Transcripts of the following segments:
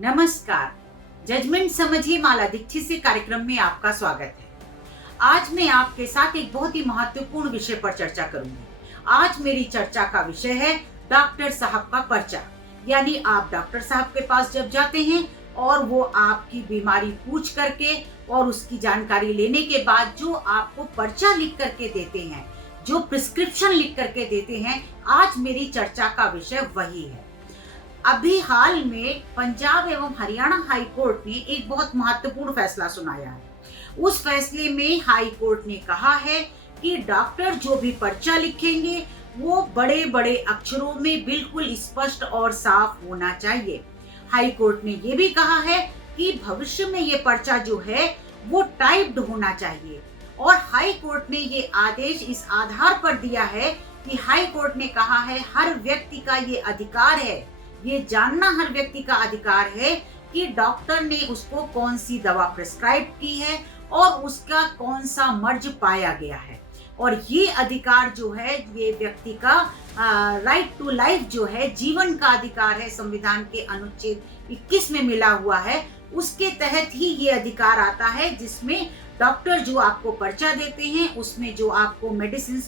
नमस्कार। जजमेंट समझिए माला दीक्षित से कार्यक्रम में आपका स्वागत है। आज मैं आपके साथ एक बहुत ही महत्वपूर्ण विषय पर चर्चा करूंगी। आज मेरी चर्चा का विषय है डॉक्टर साहब का पर्चा। यानी आप डॉक्टर साहब के पास जब जाते हैं और वो आपकी बीमारी पूछ करके और उसकी जानकारी लेने के बाद जो आपको पर्चा लिख करके देते हैं, जो प्रिस्क्रिप्शन लिख करके देते हैं, आज मेरी चर्चा का विषय वही है। अभी हाल में पंजाब एवं हरियाणा हाई कोर्ट ने एक बहुत महत्वपूर्ण फैसला सुनाया है। उस फैसले में हाई कोर्ट ने कहा है कि डॉक्टर जो भी पर्चा लिखेंगे वो बड़े बड़े अक्षरों में बिल्कुल स्पष्ट और साफ होना चाहिए। हाई कोर्ट ने ये भी कहा है कि भविष्य में ये पर्चा जो है वो टाइप्ड होना चाहिए। और हाई कोर्ट ने ये आदेश इस आधार पर दिया है कि हाई कोर्ट ने कहा है हर व्यक्ति का ये अधिकार है, ये जानना हर व्यक्ति का अधिकार है कि डॉक्टर ने उसको कौन सी दवा प्रिस्क्राइब की है और उसका कौन सा मर्ज पाया गया है। और ये अधिकार जो है ये व्यक्ति का राइट टू लाइफ जो है, जीवन का अधिकार है, संविधान के अनुच्छेद 21 में मिला हुआ है। उसके तहत ही ये अधिकार आता है जिसमें डॉक्टर जो आपको पर्चा देते हैं उसमें जो आपको मेडिसिन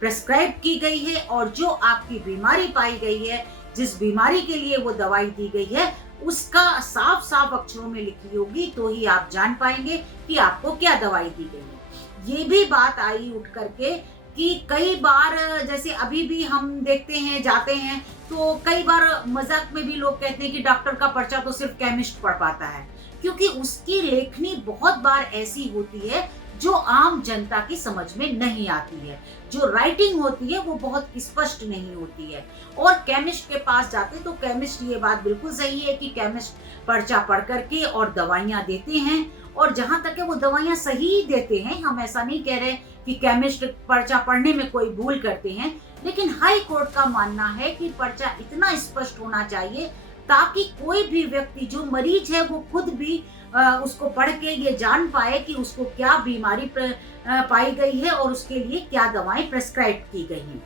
प्रिस्क्राइब की गई है और जो आपकी बीमारी पाई गई है, जिस बीमारी के लिए वो दवाई दी गई है, उसका साफ साफ अक्षरों में लिखी होगी, तो ही आप जान पाएंगे कि आपको क्या दवाई दी गई है। ये भी बात आई उठ करके कि कई बार जैसे अभी भी हम देखते हैं, जाते हैं, तो कई बार मजाक में भी लोग कहते हैं कि डॉक्टर का पर्चा तो सिर्फ केमिस्ट पढ़ पाता है, क्योंकि उसकी लेखनी बहुत बार ऐसी होती है जो आम जनता की समझ में नहीं आती है। जो राइटिंग होती है वो बहुत स्पष्ट नहीं होती है। और केमिस्ट के पास जाते तो केमिस्ट, ये बात बिल्कुल सही है कि केमिस्ट पर्चा पढ़ करके और दवाइयाँ देते हैं, और जहाँ तक है वो दवाइयाँ सही देते हैं। हम ऐसा नहीं कह रहे कि केमिस्ट पर्चा पढ़ने में कोई भूल करते हैं, लेकिन हाई कोर्ट का मानना है कि पर्चा इतना स्पष्ट होना चाहिए ताकि कोई भी व्यक्ति जो मरीज है वो खुद भी उसको पढ़ के ये जान पाए कि उसको क्या बीमारी पाई गई है और उसके लिए क्या दवाएं प्रिस्क्राइब की गई हैं।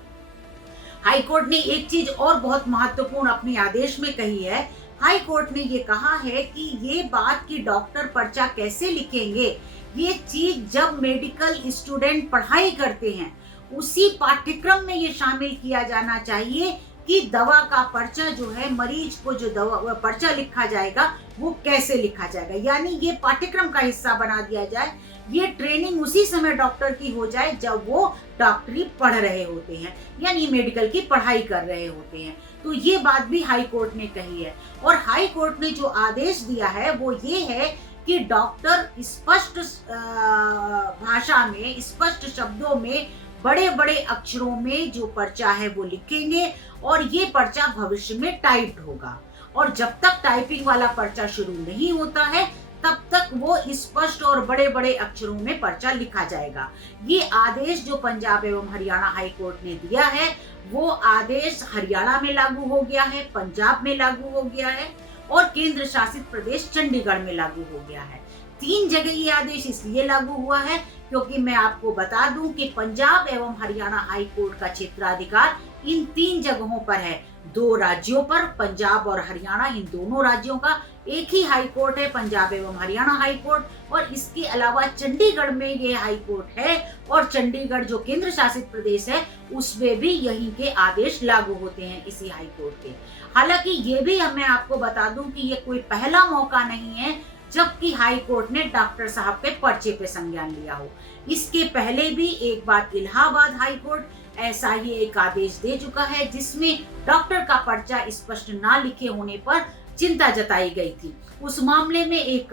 हाई कोर्ट ने एक चीज और बहुत महत्वपूर्ण अपने आदेश में कही है। हाई कोर्ट ने ये कहा है कि ये बात कि डॉक्टर पर्चा कैसे लिखेंगे, ये चीज जब मेडिकल स्टूडेंट पढ़ाई करते हैं उसी पाठ्यक्रम में ये शामिल किया जाना चाहिए कि दवा का पर्चा जो है, मरीज को जो दवा पर्चा लिखा जाएगा वो कैसे लिखा जाएगा। यानी ये पाठ्यक्रम का हिस्सा बना दिया जाए। ये ट्रेनिंग उसी समय डॉक्टर की हो जाए जब वो डॉक्टरी पढ़ रहे होते हैं, यानी मेडिकल की पढ़ाई कर रहे होते हैं। तो ये बात भी हाई कोर्ट ने कही है। और हाई कोर्ट ने जो आदेश दिया है वो ये है कि डॉक्टर स्पष्ट भाषा में, स्पष्ट शब्दों में, बड़े बड़े अक्षरों में जो पर्चा है वो लिखेंगे और ये पर्चा भविष्य में टाइप्ड होगा। और जब तक टाइपिंग वाला पर्चा शुरू नहीं होता है तब तक वो स्पष्ट और बड़े बड़े अक्षरों में पर्चा लिखा जाएगा। ये आदेश जो पंजाब एवं हरियाणा हाई कोर्ट ने दिया है वो आदेश हरियाणा में लागू हो गया है, पंजाब में लागू हो गया है और केंद्र शासित प्रदेश चंडीगढ़ में लागू हो गया है। 3 जगह ये आदेश इसलिए लागू हुआ है क्योंकि मैं आपको बता दूं कि पंजाब एवं हरियाणा हाई कोर्ट का क्षेत्राधिकार इन 3 जगहों पर है। 2 राज्यों पर, पंजाब और हरियाणा, इन दोनों राज्यों का एक ही हाई कोर्ट है, पंजाब एवं हरियाणा हाई कोर्ट। और इसके अलावा चंडीगढ़ में ये हाई कोर्ट है और चंडीगढ़ जो केंद्र शासित प्रदेश है उसमें भी यहीं के आदेश लागू होते हैं, इसी हाई कोर्ट के। हालांकि ये भी मैं आपको बता दूं कि ये कोई पहला मौका नहीं है जबकि हाई कोर्ट ने डॉक्टर साहब के पर्चे पे संज्ञान लिया हो। इसके पहले भी एक बार इलाहाबाद हाई कोर्ट ऐसा ही एक आदेश दे चुका है जिसमें डॉक्टर का पर्चा स्पष्ट ना लिखे होने पर चिंता जताई गई थी। उस मामले में एक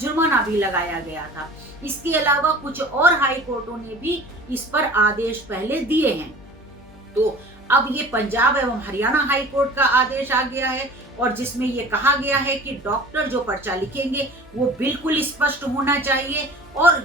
जुर्माना भी लगाया गया था। इसके अलावा कुछ और हाई कोर्टों ने भी इस पर आदेश पहले दिए हैं। तो अब ये पंजाब एवं हरियाणा हाई कोर्ट का आदेश आ गया है और जिसमें ये कहा गया है कि डॉक्टर जो पर्चा लिखेंगे वो बिल्कुल स्पष्ट होना चाहिए और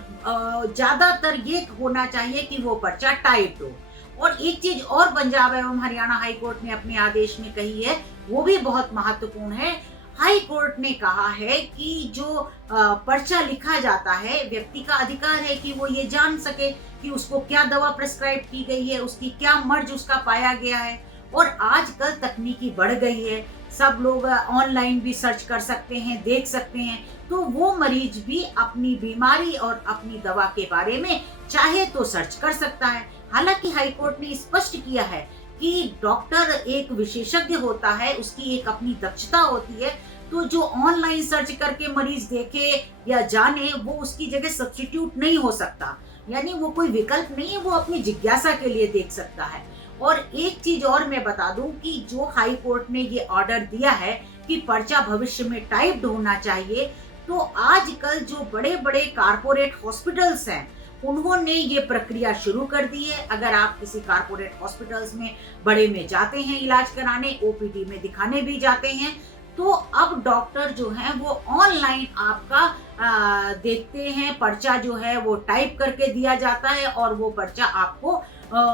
ज्यादातर ये होना चाहिए कि वो पर्चा टाइप्ड हो। और एक चीज और पंजाब एवं हरियाणा हाई कोर्ट ने अपने आदेश में कही है, वो भी बहुत महत्वपूर्ण है। हाई कोर्ट ने कहा है कि जो पर्चा लिखा जाता है, व्यक्ति का अधिकार है कि वो ये जान सके कि उसको क्या दवा प्रिस्क्राइब की गई है, उसकी क्या मर्ज उसका पाया गया है। और आजकल तकनीकी बढ़ गई है, सब लोग ऑनलाइन भी सर्च कर सकते हैं, देख सकते हैं, तो वो मरीज भी अपनी बीमारी और अपनी दवा के बारे में चाहे तो सर्च कर सकता है। हालांकि हाईकोर्ट ने स्पष्ट किया है कि डॉक्टर एक विशेषज्ञ होता है, उसकी एक अपनी दक्षता होती है, तो जो ऑनलाइन सर्च करके मरीज देखे या जाने वो उसकी जगह सब्स्टिट्यूट नहीं हो सकता, यानी वो कोई विकल्प नहीं है, वो अपनी जिज्ञासा के लिए देख सकता है। और एक चीज और मैं बता दूं कि जो हाई कोर्ट ने ये ऑर्डर दिया है कि पर्चा भविष्य में टाइप्ड होना चाहिए, तो आजकल जो बड़े बड़े कारपोरेट हॉस्पिटल्स हैं उन्होंने ये प्रक्रिया शुरू कर दी है। अगर आप किसी कारपोरेट हॉस्पिटल्स में बड़े में जाते हैं इलाज कराने, ओपीडी में दिखाने भी जाते हैं, तो अब डॉक्टर जो है वो ऑनलाइन आपका देखते हैं, पर्चा जो है वो टाइप करके दिया जाता है और वो पर्चा आपको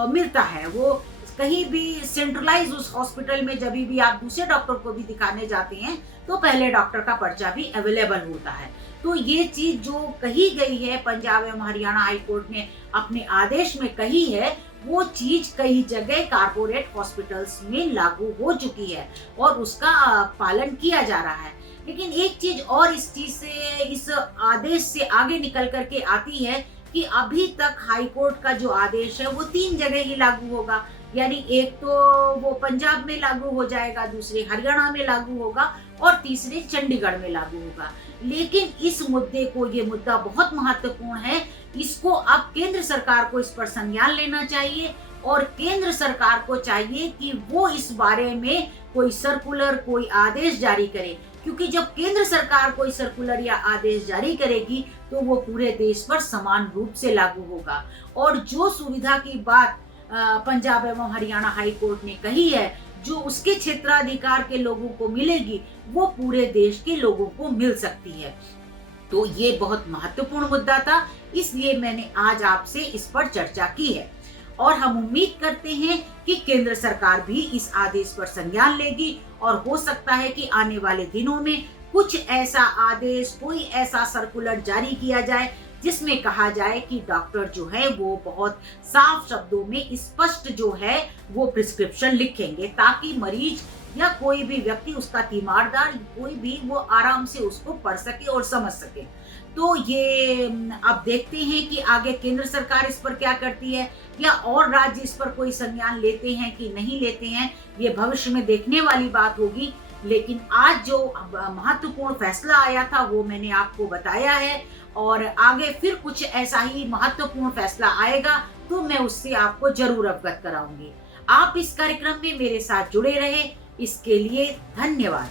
मिलता है। वो कहीं भी सेंट्रलाइज उस हॉस्पिटल में जब भी आप दूसरे डॉक्टर को भी दिखाने जाते हैं तो पहले डॉक्टर का पर्चा भी अवेलेबल होता है। तो ये चीज जो कही गई है, पंजाब एवं हरियाणा हाई कोर्ट ने अपने आदेश में कही है, वो चीज कई जगह कारपोरेट हॉस्पिटल्स में लागू हो चुकी है और उसका पालन किया जा रहा है। लेकिन एक चीज और इस चीज से, इस आदेश से आगे निकल करके आती है कि अभी तक हाई कोर्ट का जो आदेश है वो 3 जगह ही लागू होगा, यानी एक तो वो पंजाब में लागू हो जाएगा, दूसरे हरियाणा में लागू होगा और तीसरे चंडीगढ़ में लागू होगा। लेकिन इस मुद्दे को, ये मुद्दा बहुत महत्वपूर्ण है, इसको अब केंद्र सरकार को इस पर संज्ञान लेना चाहिए और केंद्र सरकार को चाहिए कि वो इस बारे में कोई सर्कुलर, कोई आदेश जारी करे, क्योंकि जब केंद्र सरकार कोई सर्कुलर या आदेश जारी करेगी तो वो पूरे देश पर समान रूप से लागू होगा। और जो सुविधा की बात पंजाब एवं हरियाणा हाई कोर्ट ने कही है, जो उसके क्षेत्राधिकार के लोगों को मिलेगी वो पूरे देश के लोगों को मिल सकती है। तो ये बहुत महत्वपूर्ण मुद्दा था, इसलिए मैंने आज आपसे इस पर चर्चा की है और हम उम्मीद करते हैं कि केंद्र सरकार भी इस आदेश पर संज्ञान लेगी और हो सकता है कि आने वाले दिनों में कुछ ऐसा आदेश, कोई ऐसा सर्कुलर जारी किया जाए जिसमें कहा जाए कि डॉक्टर जो है वो बहुत साफ शब्दों में स्पष्ट जो है वो प्रिस्क्रिप्शन लिखेंगे, ताकि मरीज या कोई भी व्यक्ति, उसका तीमारदार, कोई भी, वो आराम से उसको पढ़ सके और समझ सके। तो ये अब देखते हैं कि आगे केंद्र सरकार इस पर क्या करती है या और राज्य इस पर कोई संज्ञान लेते हैं कि नहीं लेते हैं, ये भविष्य में देखने वाली बात होगी। लेकिन आज जो महत्वपूर्ण फैसला आया था वो मैंने आपको बताया है और आगे फिर कुछ ऐसा ही महत्वपूर्ण फैसला आएगा तो मैं उससे आपको जरूर अवगत कराऊंगी। आप इस कार्यक्रम में मेरे साथ जुड़े रहे, इसके लिए धन्यवाद।